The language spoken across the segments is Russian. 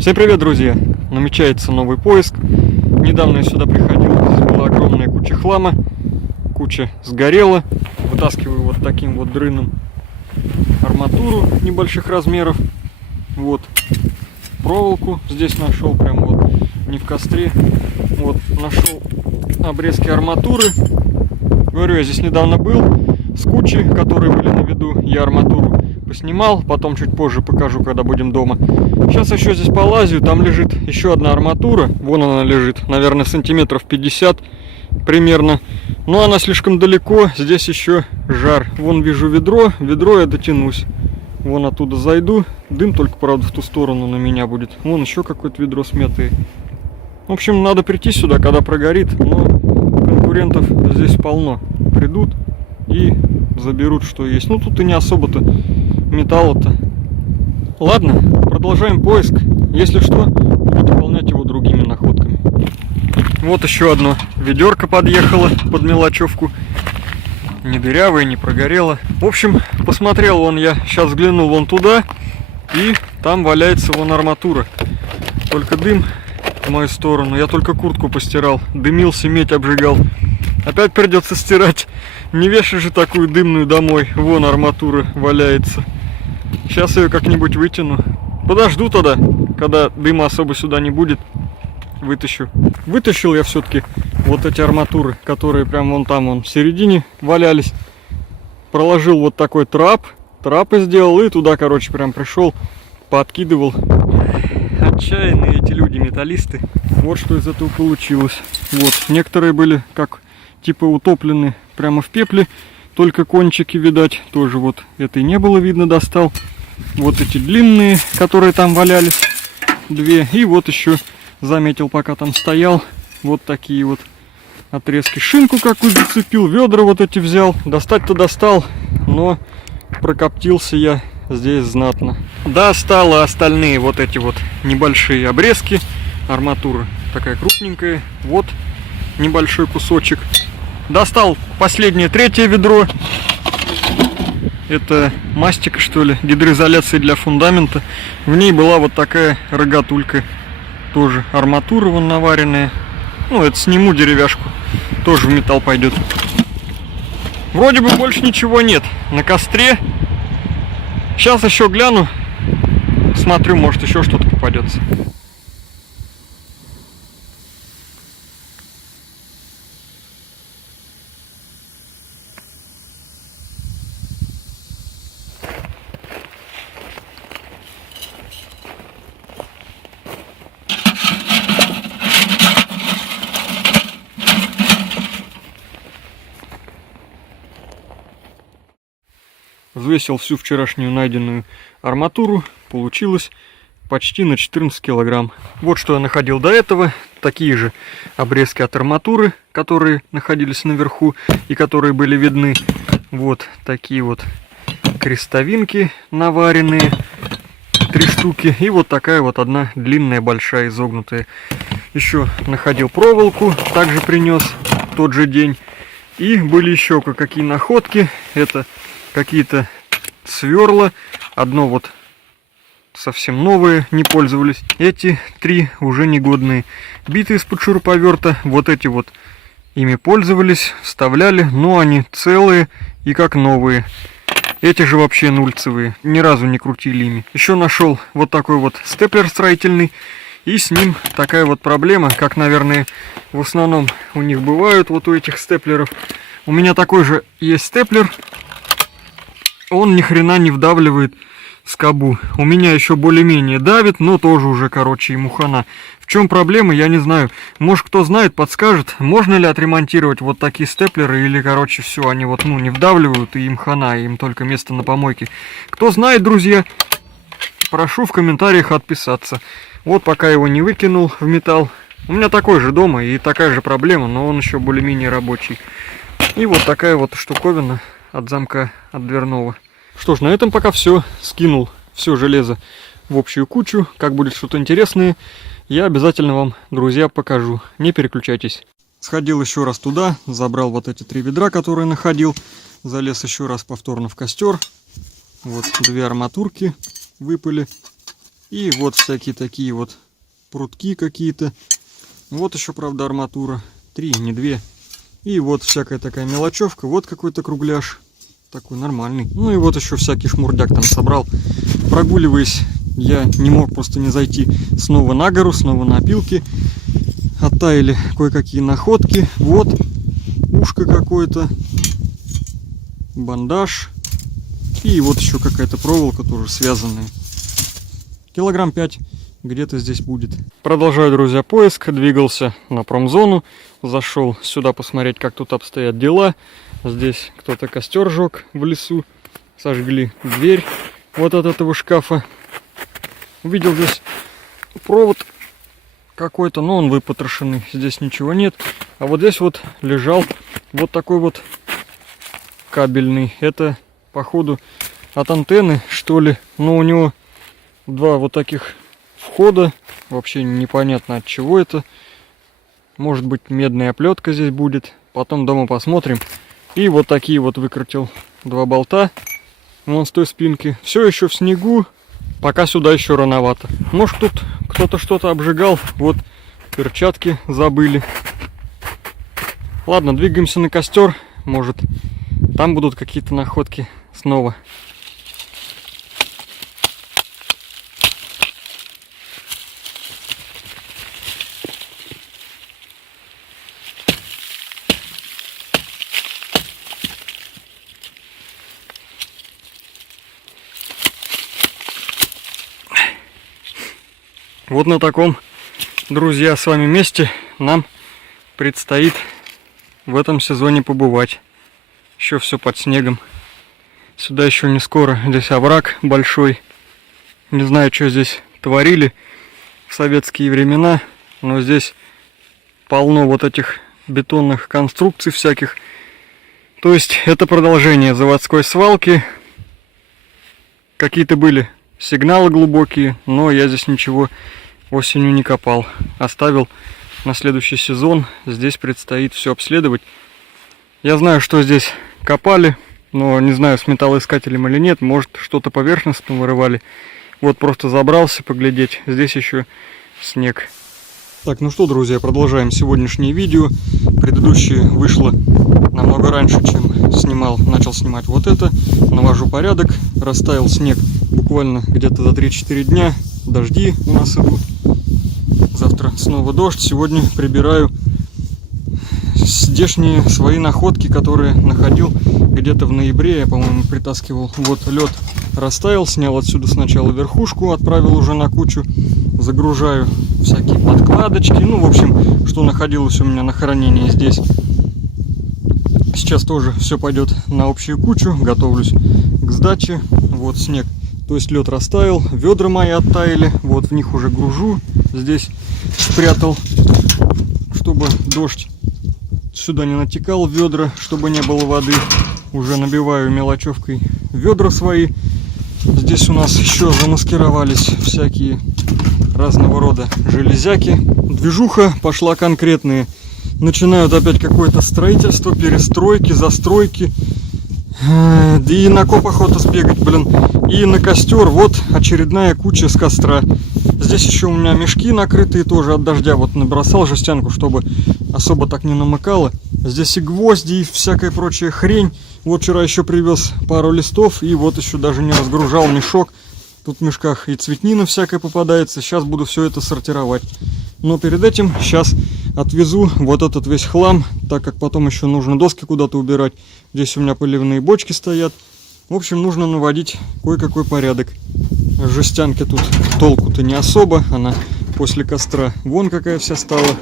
Всем привет, друзья! Намечается новый поиск. Недавно я сюда приходил, здесь была огромная куча хлама, куча сгорела. Вытаскиваю вот таким вот дрыном арматуру небольших размеров. Вот проволоку здесь нашел, прям вот не в костре. Вот нашел обрезки арматуры. Говорю, я здесь недавно был с кучей, которые были на виду. Я арматуру поснимал, потом чуть позже покажу, когда будем дома. Сейчас еще здесь полазю, там лежит еще одна арматура. Вон она лежит, наверное, сантиметров 50 примерно. Но она слишком далеко, здесь еще жар. Вон вижу ведро, ведро я дотянусь. Вон оттуда зайду, дым только, правда, в ту сторону на меня будет. Вон еще какое-то ведро смятое. В общем, надо прийти сюда, когда прогорит, но конкурентов здесь полно. Придут и заберут, что есть. Ну, тут и не особо-то металла-то. Ладно, продолжаем поиск. Если что, буду дополнять его другими находками. Вот еще одно ведерко подъехало под мелочевку. Не дырявое, не прогорело. В общем, посмотрел вон я, сейчас взглянул вон туда, и там валяется вон арматура. Только дым в мою сторону. Я только куртку постирал. Дымился, медь обжигал. Опять придется стирать. Не вешай же такую дымную домой. Вон арматура валяется. Сейчас ее как-нибудь вытяну. Подожду тогда, когда дыма особо сюда не будет. Вытащу. Вытащил я все-таки вот эти арматуры, которые прям вон там, вон в середине валялись. Проложил вот такой трап. Трапы сделал и туда, короче, прям пришел, пооткидывал. Отчаянные эти люди, металлисты. Вот что из этого получилось. Вот. Некоторые были как типа утоплены прямо в пепле. Только кончики, видать, тоже вот этой не было видно, достал. Вот эти длинные, которые там валялись, две. И вот еще заметил, пока там стоял, вот такие вот отрезки. Шинку какую зацепил, ведра вот эти взял. Достать-то достал, но прокоптился я здесь знатно. Достал остальные вот эти вот небольшие обрезки. Арматура такая крупненькая. Вот небольшой кусочек. Достал последнее, третье ведро. Это мастика, что ли, гидроизоляции для фундамента. В ней была вот такая рогатулька. Тоже арматура вон наваренная. Ну, это сниму деревяшку. Тоже в металл пойдет. Вроде бы больше ничего нет на костре. Сейчас еще гляну. Смотрю, может еще что-то попадется. Взвесил всю вчерашнюю найденную арматуру. Получилось почти на 14 килограмм. Вот что я находил до этого. Такие же обрезки от арматуры, которые находились наверху и которые были видны. Вот такие вот крестовинки наваренные. 3 штуки. И вот такая вот одна длинная, большая, изогнутая. Еще находил проволоку. Также принес в тот же день. И были еще кое-какие находки. Это какие-то сверла. Одно вот совсем новые, не пользовались. Эти 3 уже негодные. Биты из-под шуруповерта. Вот эти вот ими пользовались, вставляли, но они целые и как новые. Эти же вообще нульцевые. Ни разу не крутили ими. Еще нашел вот такой вот степлер строительный. И с ним такая вот проблема, как, наверное, в основном у них бывают, вот у этих степлеров. У меня такой же есть степлер. Он ни хрена не вдавливает скобу. У меня еще более-менее давит, но тоже уже, короче, ему хана. В чем проблема, я не знаю. Может, кто знает, подскажет, можно ли отремонтировать вот такие степлеры, или, короче, все, они вот, ну, не вдавливают, и им хана, им только место на помойке. Кто знает, друзья, прошу в комментариях отписаться. Вот пока его не выкинул в металл. У меня такой же дома и такая же проблема, но он еще более-менее рабочий. И вот такая вот штуковина от замка, от дверного. Что ж, на этом пока все. Скинул все железо в общую кучу. Как будет что-то интересное, я обязательно вам, друзья, покажу. Не переключайтесь. Сходил еще раз туда, забрал вот эти 3 ведра, которые находил. Залез еще раз повторно в костер. Вот 2 арматурки выпали. И вот всякие такие вот прутки какие-то. Вот еще, правда, арматура. 3, не 2. И вот всякая такая мелочевка. Вот какой-то кругляш. Такой нормальный. Ну и вот еще всякий шмурдяк там собрал. Прогуливаясь, я не мог просто не зайти снова на гору, снова на опилки. Оттаяли кое-какие находки. Вот ушко какое-то. Бандаж. И вот еще какая-то проволока тоже связанная. Килограмм 5 где-то здесь будет. Продолжаю, друзья, поиск. Двигался на промзону. Зашел сюда посмотреть, как тут обстоят дела. Здесь кто-то костер жег в лесу. Сожгли дверь вот от этого шкафа. Увидел здесь провод какой-то, но он выпотрошенный. Здесь ничего нет. А вот здесь вот лежал вот такой вот кабельный. Это, походу, от антенны, что ли. Но у него 2 вот таких входа. Вообще непонятно, от чего это. Может быть, медная оплетка здесь будет. Потом дома посмотрим. И вот такие вот выкрутил 2 болта. Вон с той спинки. Все еще в снегу. Пока сюда еще рановато. Может, тут кто-то что-то обжигал. Вот перчатки забыли. Ладно, двигаемся на костер. Может, там будут какие-то находки снова. Вот на таком, друзья, с вами месте нам предстоит в этом сезоне побывать. Еще все под снегом. Сюда еще не скоро. Здесь овраг большой. Не знаю, что здесь творили в советские времена, но здесь полно вот этих бетонных конструкций всяких. То есть это продолжение заводской свалки. Какие-то были сигналы глубокие, но я здесь ничего осенью не копал. Оставил на следующий сезон. Здесь предстоит все обследовать. Я знаю, что здесь копали, но не знаю, с металлоискателем или нет. Может, что-то поверхностно вырывали. Вот просто забрался поглядеть. Здесь еще снег. Так, ну что, друзья, продолжаем сегодняшнее видео. Предыдущее вышло намного раньше, чем начал снимать вот это. Навожу порядок. Растаял снег буквально где-то за 3-4 дня. Дожди у нас идут. Завтра снова дождь. Сегодня прибираю здешние свои находки, которые находил где-то в ноябре. Я, по-моему, притаскивал. Вот лед растаял. Снял отсюда сначала верхушку. Отправил уже на кучу. Загружаю всякие подкладочки. Ну, в общем, что находилось у меня на хранении здесь. Сейчас тоже все пойдет на общую кучу. Готовлюсь к сдаче. Вот снег. То есть лед растаял, ведра мои оттаяли, вот в них уже гружу, здесь спрятал, чтобы дождь сюда не натекал в ведра, чтобы не было воды. Уже набиваю мелочевкой ведра свои. Здесь у нас еще замаскировались всякие разного рода железяки. Движуха пошла конкретная. Начинают опять какое-то строительство, перестройки, застройки. Да и на коп охота сбегать, блин. И на костер. Вот очередная куча с костра. Здесь еще у меня мешки накрытые тоже от дождя. Вот набросал жестянку, чтобы особо так не намокало. Здесь и гвозди, и всякая прочая хрень. Вот вчера еще привез пару листов. И вот еще даже не разгружал мешок. Тут в мешках и цветнина всякая попадается. Сейчас буду все это сортировать. Но перед этим сейчас отвезу вот этот весь хлам, так как потом еще нужно доски куда-то убирать. Здесь у меня поливные бочки стоят. В общем, нужно наводить кое-какой порядок. Жестянки тут толку-то не особо. Она после костра вон какая вся стала.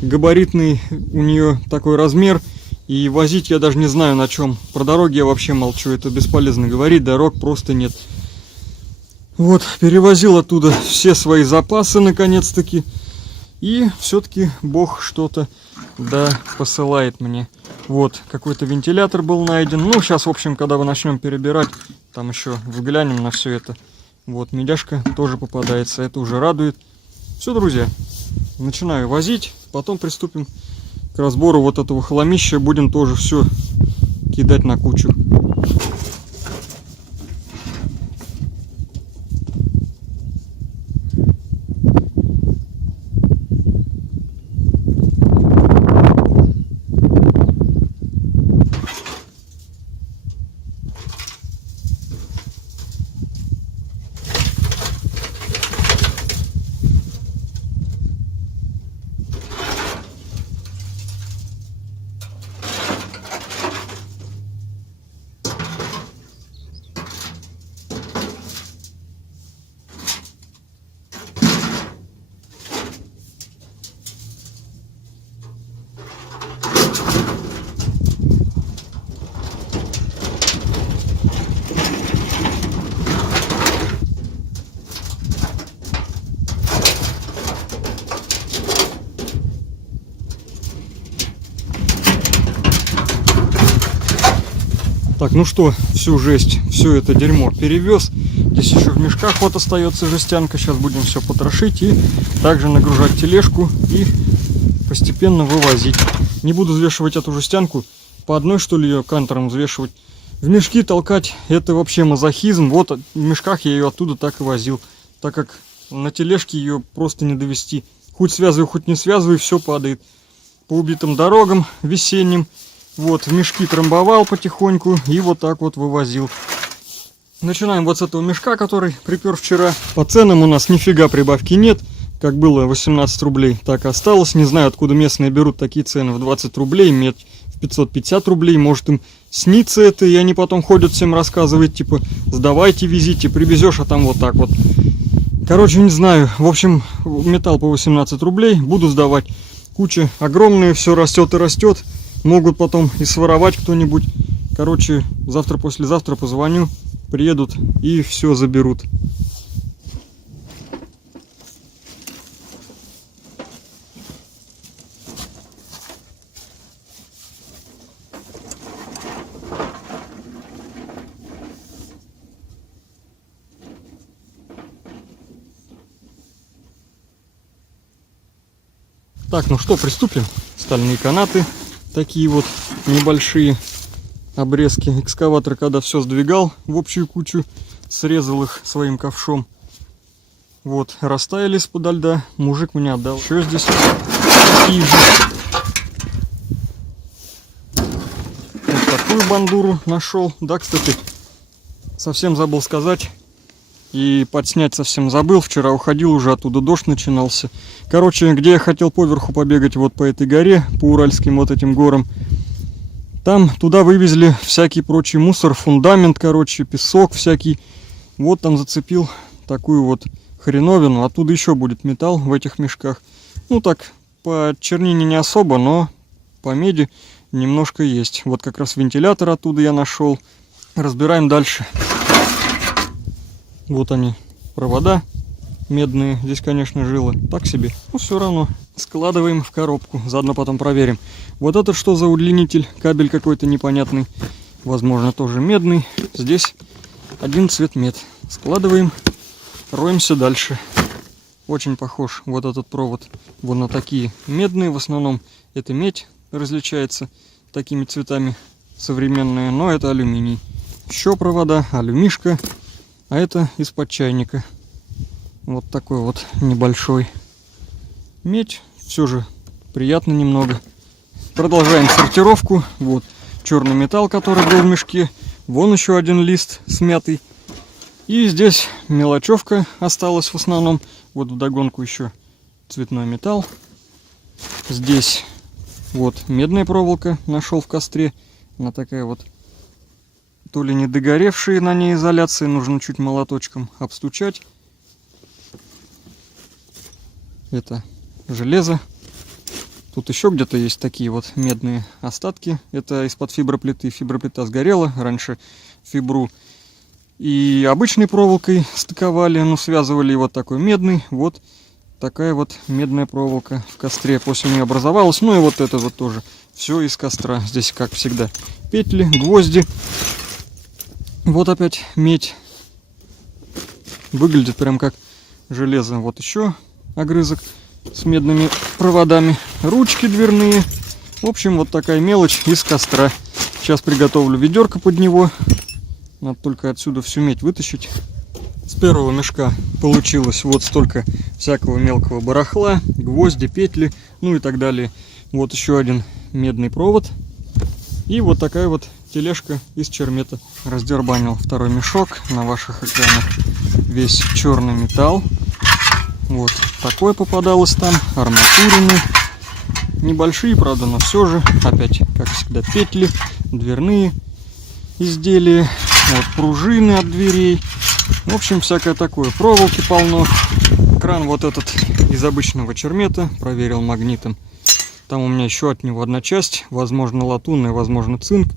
Габаритный у нее такой размер. И возить я даже не знаю на чем. Про дороги я вообще молчу. Это бесполезно говорить. Дорог просто нет. Вот, перевозил оттуда все свои запасы наконец-таки. И все-таки Бог что-то посылает мне. Вот, какой-то вентилятор был найден. Ну, сейчас, в общем, когда мы начнем перебирать, там еще взглянем на все это. Вот, медяшка тоже попадается, это уже радует. Все, друзья, начинаю возить. Потом приступим к разбору вот этого хламища. Будем тоже все кидать на кучу. Так, ну что, всю жесть, все это дерьмо перевез. Здесь еще в мешках вот остается жестянка. Сейчас будем все потрошить и также нагружать тележку и постепенно вывозить. Не буду взвешивать эту жестянку. По одной, что ли, ее кантером взвешивать. В мешки толкать — это вообще мазохизм. Вот в мешках я ее оттуда так и возил. Так как на тележке ее просто не довести. Хоть связывай, хоть не связывай, все падает. По убитым дорогам весенним. Вот, в мешки трамбовал потихоньку и вот так вот вывозил. Начинаем вот с этого мешка, который припер вчера. По ценам у нас нифига прибавки нет. Как было 18 рублей, так и осталось. Не знаю, откуда местные берут такие цены в 20 рублей, медь в 550 рублей. Может, им снится это, и они потом ходят всем рассказывают, типа, сдавайте, везите, привезешь, а там вот так вот. Короче, не знаю. В общем, металл по 18 рублей. Буду сдавать. Куча огромная, все растет и растет. Могут потом и своровать кто-нибудь. Короче, завтра-послезавтра позвоню. Приедут и все заберут. Так, ну что, приступим. Стальные канаты. Такие вот небольшие обрезки. Экскаватор, когда все сдвигал в общую кучу, срезал их своим ковшом. Вот, растаяли из-подо льда. Мужик мне отдал. Еще здесь такие же. Вот такую бандуру нашел. Да, кстати, совсем забыл сказать. И подснять совсем забыл. Вчера уходил уже оттуда, дождь начинался. Короче, где я хотел поверху побегать, вот по этой горе, по уральским вот этим горам, там туда вывезли всякий прочий мусор, фундамент, короче, песок всякий. Вот там зацепил такую вот хреновину. Оттуда еще будет металл в этих мешках. Ну так, по чернине не особо, но по меди немножко есть. Вот как раз вентилятор оттуда я нашел. Разбираем дальше. Вот они, провода медные. Здесь, конечно, жилы так себе, но все равно. Складываем в коробку, заодно потом проверим. Вот это что за удлинитель? Кабель какой-то непонятный. Возможно, тоже медный. Здесь один цвет мед. Складываем, роемся дальше. Очень похож вот этот провод вот на такие медные. В основном это медь различается такими цветами современные, но это алюминий. Еще провода, алюмишка. А это из-под чайника. Вот такой вот небольшой. Медь. Все же приятно немного. Продолжаем сортировку. Вот черный металл, который был в мешке. Вон еще один лист смятый. И здесь мелочевка осталась в основном. Вот вдогонку еще цветной металл. Здесь вот медная проволока нашел в костре. Она такая вот, то ли не догоревшие на ней изоляции, нужно чуть молоточком обстучать. Это железо. Тут еще где-то есть такие вот медные остатки. Это из-под фиброплиты. Фиброплита сгорела. Раньше фибру и обычной проволокой стыковали, но связывали вот такой медный. Вот такая вот медная проволока в костре после нее образовалась. Ну и вот это вот тоже. Все из костра. Здесь, как всегда, петли, гвозди. Вот опять медь. Выглядит прям как железо. Вот еще огрызок с медными проводами. Ручки дверные. В общем, вот такая мелочь из костра. Сейчас приготовлю ведерко под него. Надо только отсюда всю медь вытащить. С первого мешка получилось вот столько всякого мелкого барахла. Гвозди, петли, ну и так далее. Вот еще один медный провод. И вот такая вот тележка из чермета. Раздербанил второй мешок. На ваших экранах весь черный металл. Вот такое попадалось там. Арматурины. Небольшие, правда, но все же. Опять, как всегда, петли, дверные изделия. Вот пружины от дверей. В общем, всякое такое. Проволоки полно. Кран вот этот из обычного чермета. Проверил магнитом. Там у меня еще от него одна часть. Возможно, латунная, возможно, цинк.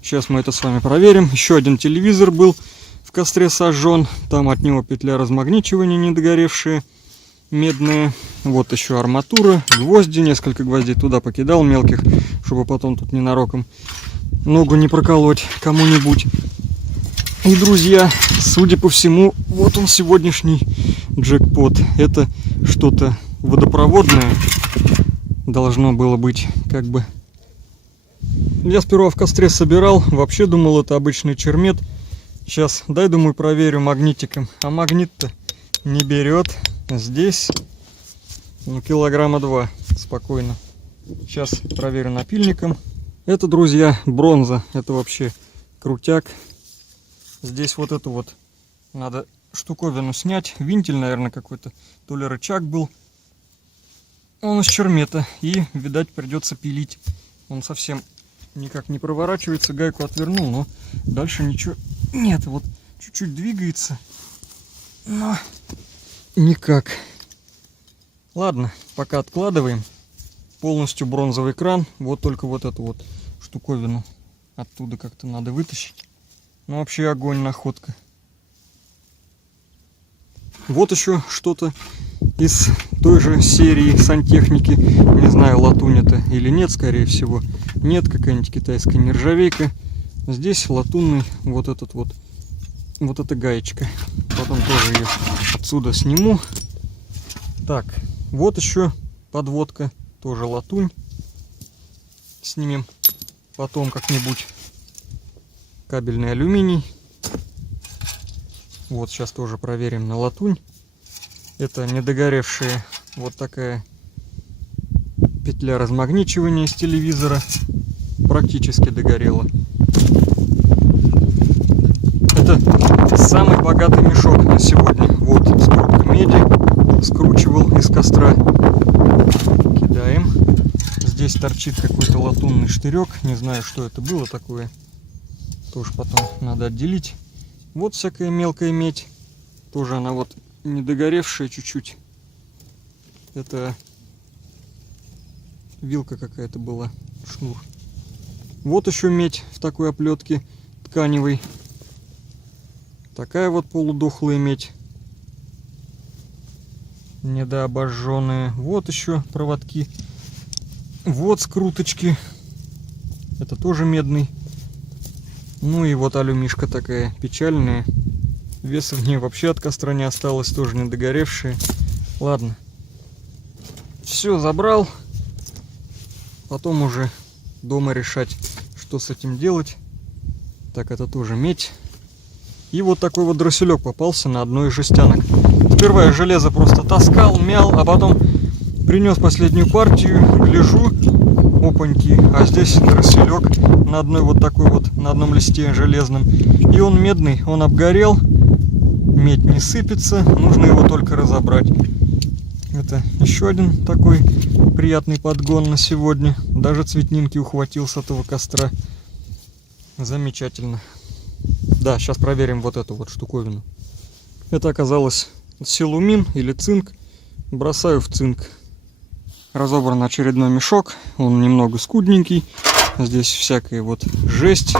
Сейчас мы это с вами проверим. Еще один телевизор был в костре сожжен. Там от него петля размагничивания недогоревшая. Медная. Вот еще арматура. Гвозди. Несколько гвоздей туда покидал мелких, чтобы потом тут ненароком ногу не проколоть кому-нибудь. И, друзья, судя по всему, вот он сегодняшний джекпот. Это что-то водопроводное должно было быть, как бы. Я сперва в костре собирал, вообще думал, это обычный чермет. Сейчас, дай, думаю, проверю магнитиком. А магнит-то не берет. Здесь, ну, килограмма 2 спокойно. Сейчас проверю напильником. Это, друзья, бронза. Это вообще крутяк. Здесь вот эту вот надо штуковину снять. Винтель, наверное, какой-то. То ли рычаг был. Он из чермета. И, видать, придется пилить. Он совсем никак не проворачивается. Гайку отвернул, но дальше ничего нет. Вот чуть-чуть двигается. Но никак. Ладно, пока откладываем. Полностью бронзовый кран. Вот только вот эту вот штуковину оттуда как-то надо вытащить. Ну, вообще огонь, находка. Вот еще что-то из той же серии сантехники. Не знаю, латунь это или нет, скорее всего. Нет, какая-нибудь китайская нержавейка. Здесь латунный вот этот вот. Вот эта гаечка. Потом тоже ее отсюда сниму. Так, вот еще подводка. Тоже латунь. Снимем потом как-нибудь. Кабельный алюминий. Вот сейчас тоже проверим на латунь. Это недогоревшая вот такая петля размагничивания с телевизора. Практически догорела. Это самый богатый мешок на сегодня. Вот скрутка меди. Скручивал из костра. Кидаем. Здесь торчит какой-то латунный штырек. Не знаю, что это было такое. Тоже потом надо отделить. Вот всякая мелкая медь. Тоже она вот недогоревшая чуть-чуть. Это вилка какая-то была. Шнур. Вот еще медь в такой оплетке тканевой. Такая вот полудохлая медь. Недообожженная. Вот еще проводки. Вот скруточки. Это тоже медный. Ну и вот алюмишка такая печальная. Веса в ней вообще от костра не осталось, тоже не догоревшая. Ладно. Все забрал. Потом уже дома решать, что с этим делать. Так, это тоже медь. И вот такой вот дросселек попался на одной из жестянок. Сперва я железо просто таскал, мял, а потом принес последнюю партию, гляжу, опаньки, а здесь дросселек на одной вот такой вот, на одном листе железном. И он медный, он обгорел, медь не сыпется, нужно его только разобрать. Это еще один такой приятный подгон на сегодня. Даже цветнинки ухватил с этого костра. Замечательно. Да, сейчас проверим вот эту вот штуковину. Это оказалось силумин или цинк. Бросаю в цинк. Разобран очередной мешок. Он немного скудненький. Здесь всякая вот жесть.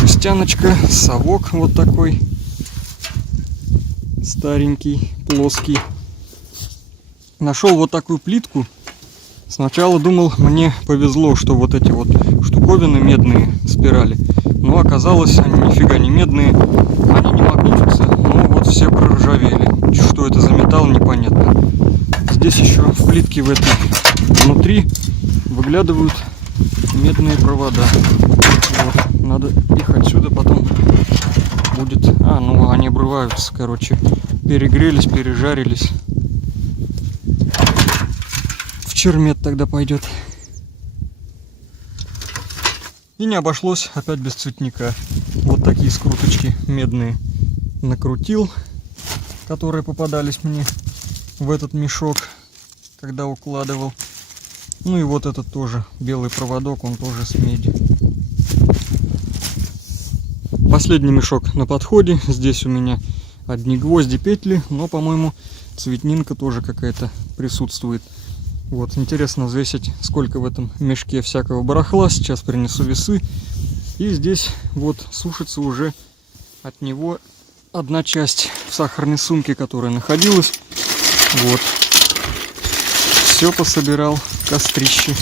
Жестяночка, совок вот такой. Старенький, плоский. Нашел вот такую плитку. Сначала думал, мне повезло, что вот эти вот штуковины медные спирали. Но оказалось, они нифига не медные. Они не магнитятся. Но вот все проржавели. Что это за металл, непонятно. Здесь еще в плитке в этой внутри выглядывают медные провода. Вот. Надо их отсюда потом будет... А, ну они обрываются, короче. Перегрелись, пережарились. В чермет тогда пойдет. И не обошлось опять без цветника. Вот такие скруточки медные накрутил, которые попадались мне в этот мешок, когда укладывал. Ну и вот этот тоже белый проводок, он тоже с меди. Последний мешок на подходе. Здесь у меня одни гвозди, петли, но, по-моему, цветнинка тоже какая-то присутствует. Вот, интересно взвесить, сколько в этом мешке всякого барахла. Сейчас принесу весы. И здесь вот сушится уже от него одна часть в сахарной сумке, которая находилась. Вот. Все пособирал в кострище.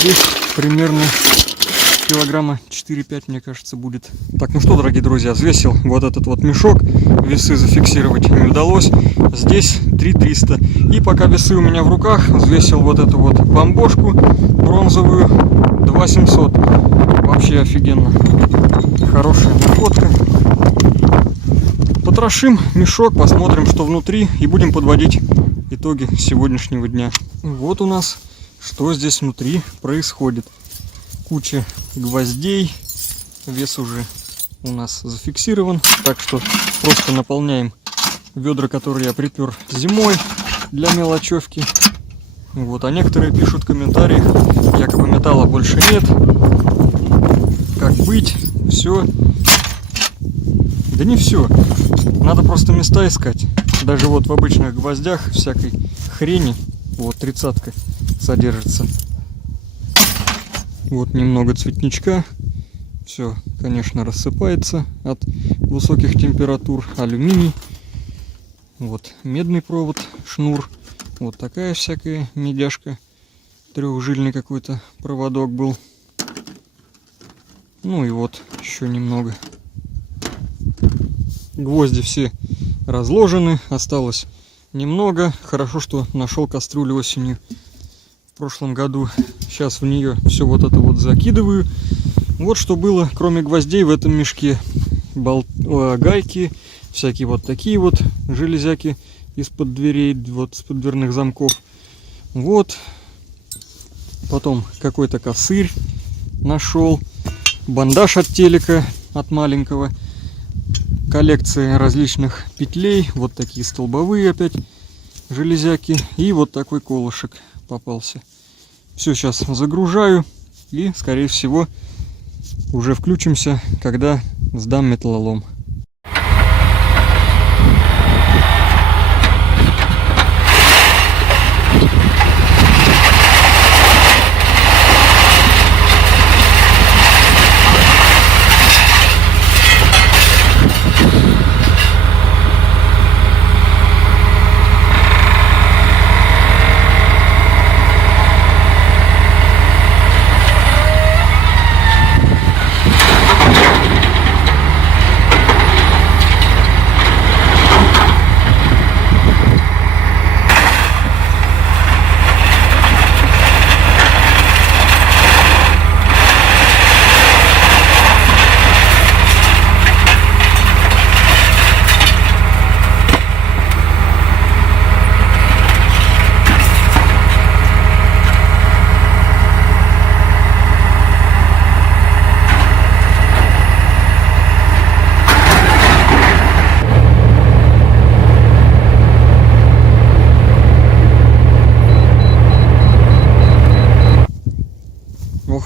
Здесь примерно килограмма 4-5, мне кажется, будет. Так, ну что, дорогие друзья, взвесил вот этот вот мешок. Весы зафиксировать не удалось. Здесь 3300. И пока весы у меня в руках, взвесил вот эту вот бомбошку бронзовую 2700. Вообще офигенно. Хорошая находка. Потрошим мешок, посмотрим, что внутри, и будем подводить итоги сегодняшнего дня. Вот у нас, что здесь внутри происходит. Куча гвоздей, вес уже у нас зафиксирован, так что просто наполняем ведра, которые я припер зимой для мелочевки. Вот, а некоторые пишут в комментариях, якобы металла больше нет, как быть, все. Да не все, надо просто места искать. Даже вот в обычных гвоздях всякой хрени, вот 30-ка содержится. Вот немного цветничка. Все, конечно, рассыпается от высоких температур. Алюминий. Вот медный провод, шнур. Вот такая всякая медяшка. Трехжильный какой-то проводок был. Ну и вот еще немного. Гвозди все разложены. Осталось немного. Хорошо, что нашел кастрюлю осенью. В прошлом году. Сейчас в нее все вот это вот закидываю. Вот что было, кроме гвоздей в этом мешке. Гайки, всякие вот такие вот железяки из-под дверей, вот из-под дверных замков. Вот. Потом какой-то косырь нашел. Бандаж от телека, от маленького. Коллекция различных петлей. Вот такие столбовые опять железяки. И вот такой колышек попался. Все сейчас загружаю и, скорее всего, уже включимся, когда сдам металлолом.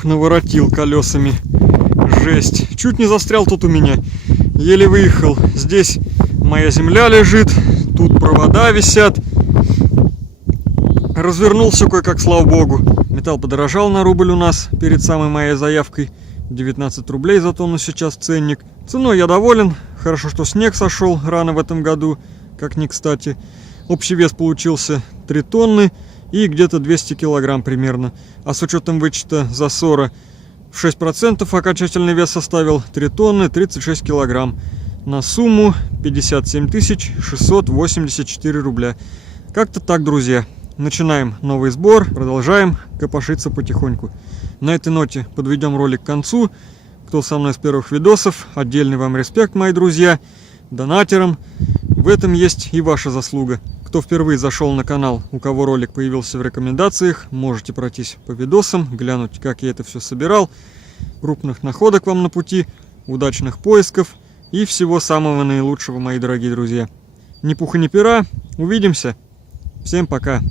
Наворотил колесами. Жесть. Чуть не застрял тут у меня. Еле выехал. Здесь моя земля лежит. Тут провода висят. Развернулся кое-как, слава богу. Металл подорожал на рубль у нас перед самой моей заявкой. 19 рублей за тонну сейчас ценник. Ценой я доволен. Хорошо, что снег сошел рано в этом году. Как ни кстати. Общий вес получился 3 тонны. И где-то 200 килограмм примерно. А с учетом вычета засора в 6% окончательный вес составил 3 тонны 36 килограмм. На сумму 57 684 рубля. Как-то так, друзья. Начинаем новый сбор. Продолжаем копошиться потихоньку. На этой ноте подведем ролик к концу. Кто со мной с первых видосов, отдельный вам респект, мои друзья. Донатерам. В этом есть и ваша заслуга. Кто впервые зашел на канал, у кого ролик появился в рекомендациях, можете пройтись по видосам, глянуть, как я это все собирал. Крупных находок вам на пути, удачных поисков и всего самого наилучшего, мои дорогие друзья. Ни пуха ни пера, увидимся. Всем пока.